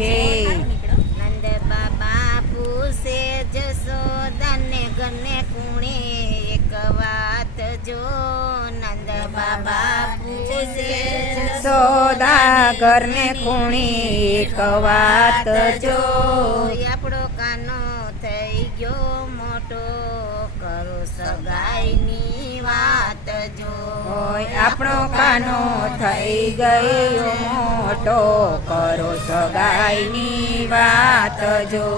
છે. નંદ બાબા પૂછે જશોદાને ઘરને કુણે એક વાત જો. નંદ બાબા પૂછે સોદા ઘરને ખૂણી એક વાત જો. આપણો કાનો થઈ ગયો મોટો કરો સગાઈની વાત જો. આપણો કાનો થઈ ગયો મોટો કરો સગાઈની વાત જો.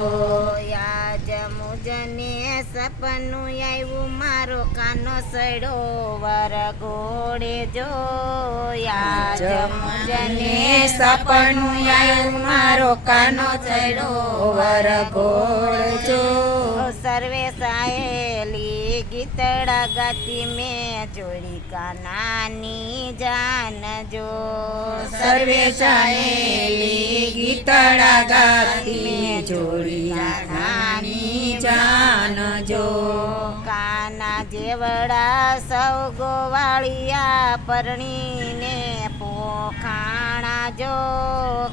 આજ મુજને સપનું આવ્યું મારો કાનો સડો વર ઘોડે જો. આજ મુજને સપનું આવ્યું મારો કાનો ચડો વર ઘોડ જો. સર્વે સાયેલી ગીતડા ગાતી મેં જોડી કાનાની જાન જો. સર્વે ચાહેલી ગીતડા ગાતી જોડી નાની જાન જો. કાના જેવડા સૌ ગોવાળિયા પરણીને પોખાણા જો.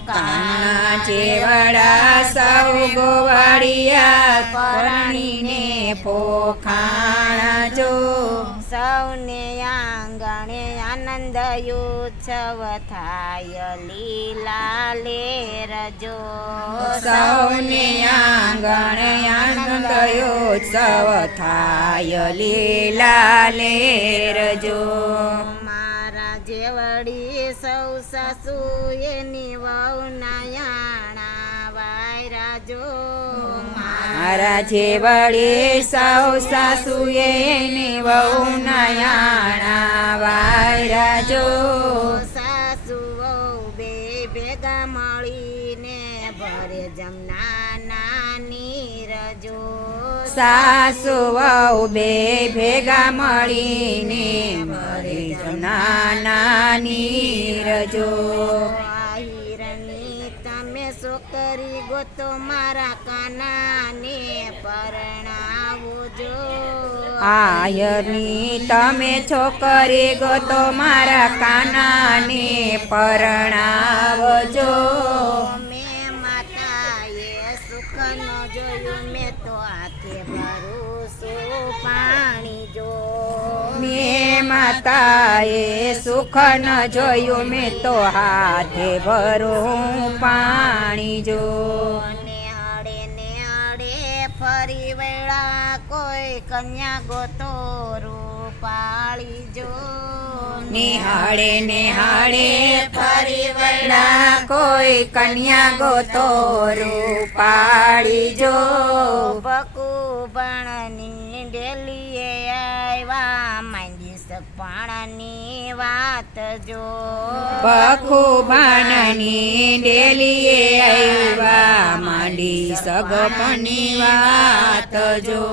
કાના જેવડા સૌ ગોવાળિયા પરણીને પોખાણા જો. સૌને આંગણે આનંદ ઉત્સવ થાય લીલા લેર જો. સૌને આંગણે આનંદ ઉત્સવ થાય લીલા લેર જો. મારા જેવડી સૌ સાસુ એની વહુ નાયાણા વાયરા જો. મારા જેવડી સૌ સાસુએ ની વહુ નયાણા વાયરા જો. સાસુ વહુ બે ભેગા મળીને ભરે જમના નાની રજો. સાસુ વહુ બે ભેગા મળીને ભરે નાના નીરજો. આહિરની તમે છોકરી ગોતો મારા કાનાને પરણાવો જો. આયરની તમે છોકરી ગોતો મારા કાનાને પરણાવજો. મેં માતાએ સુખ ન જોયું મેં તો હાથે ભરું પાણી જો. મેં માતાએ સુખ ન જોયું મેં તો હાથે ભરું પાણી જો. ને હડે ફરી વેળા કોઈ કન્યા ગોતો રૂપાળી જો. નિહાળે ફરી વળા કોઈ કન્યા ગોતો રૂપાળી જો. બકુબણની ડેલીએ આવ્યા માંડી સપાણાની વાત જો. બખુબાનની ડેલીએ આવ્યા માંડી સગપની વાત જો.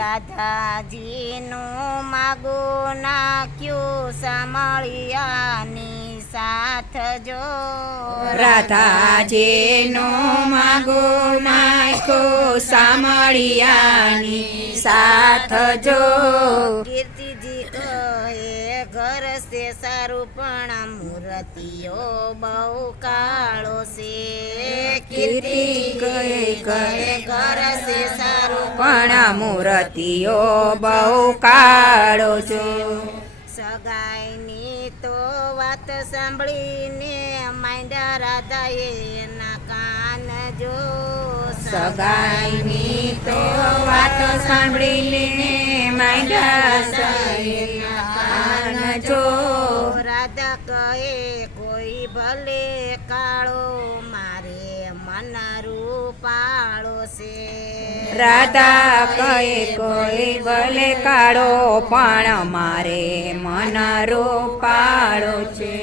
રાધાજીનું માગું નાખ્યું સામળિયાની સાથ જો. રાધાજીનો માગો નાખ્યો સામળિયાની સાથ જો. કીર્તિજી કહે ઘર છે સારું પણ મૂર્તિઓ બહુ કાળો છે. કીર્તિ કહે ઘર છે સારું પણ મૂર્તિઓ બહુ કાળો છો. સગાઈની તો વાત સાંભળીને માંડ્યા રાધાએ ના કાન જો. સગાઈની તો વાત સાંભળીને માંડ્યા કાન જો. રાધા કહે કોઈ ભલે કાળો મારે મન રૂપાળો છે. રાધા કહે કોઈ ભલે કાળો પણ મારે મન રૂપાળો છે.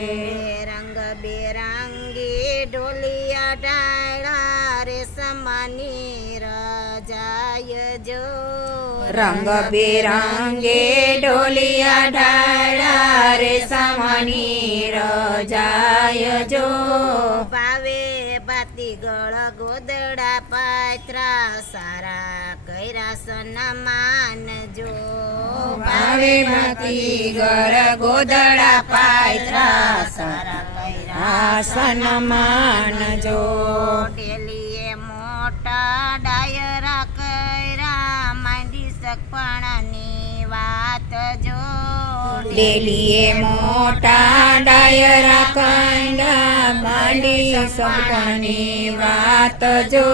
રંગ બેરંગી ઢોલિયા ડાળા રેશમની રજાય જો. રંગ બેરંગે ડોલિયા ડાળા રેશમની રજાય જો. ભાવે બાતી ગળ ગોદડા પાત્રા સારા કર્યા સન્માન જો. ભાવે ભાતી ગળ ગોદડા પાયત્રા સારા કર્યા સન્માન જો. ડેલીએ મોટા ડાયરા કર્યા માંડી સગપણની વાત જો ડેલીએ મોટા ડાયરા કંડા માંડી સપણની વાત જો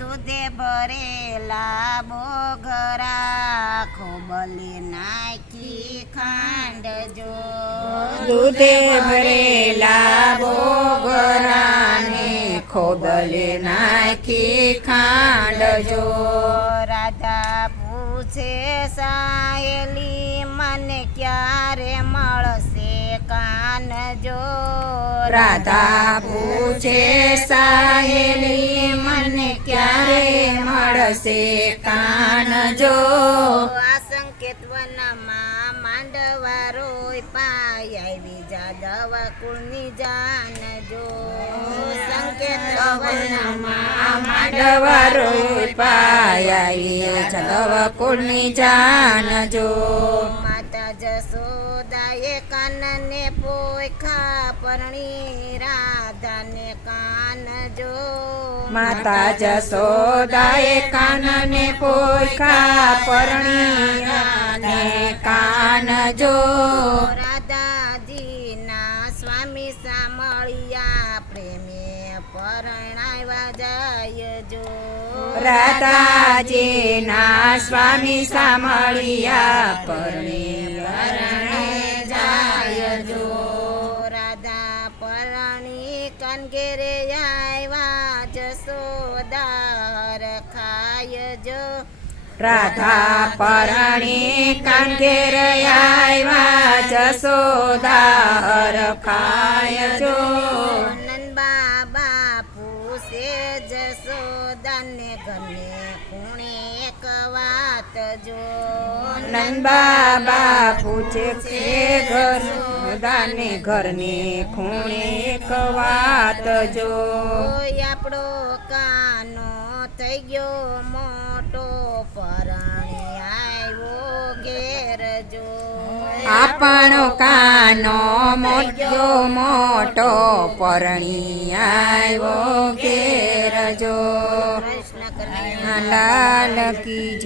દૂધે ભરેલા બોગરા ખોબલે નાખી ખાંડ જો દૂધે ભરેલા બોગરાને ખોબલે નાખી ખાંડ જો રાધા પૂછે સાહેલી મને ક્યારે મળશે કાન જો રાધા પૂછે સાહેલી મને ક્યારે મળશે કાન જો આ સંકેત વનમાં માંડવા રોય પાય આવી જાદવ કુળની જાન જો સંકેત વનમાં માંડવા રોય પાયા ચલવ કુળની જાન જો માતા જસોદાએ કાનને પોખા પરણી રાધાને કાન જો માતા જસોદાએ કાનને પોખા પરણી કાન જો રાધાજીના સ્વામી સામળિયા પ્રેમે પરણાવ્યા જાય જો રાધાજીના સ્વામી સામળિયા પરણે જાય જો રાધા પરણી કનગેરે આવ્યા જસોદાર ખાય જો રાધા પરણી કાંગેર આવ્યા જસોદાર ખાય જો નંદબા બાપુ સે જસોદાને ઘરને ખૂણે એક વાત જો નંદબા બાપુ છે ઘર દાને ઘરને ખૂણે એક વાત જો કોઈ આપણો કાનો થઈ ગયો મોટો પરણી આવ્યો ઘેર જો આપણો કાનો મોટો પરણી આવ્યો ઘેર જો કૃષ્ણ કનૈયા લાલ કી જય.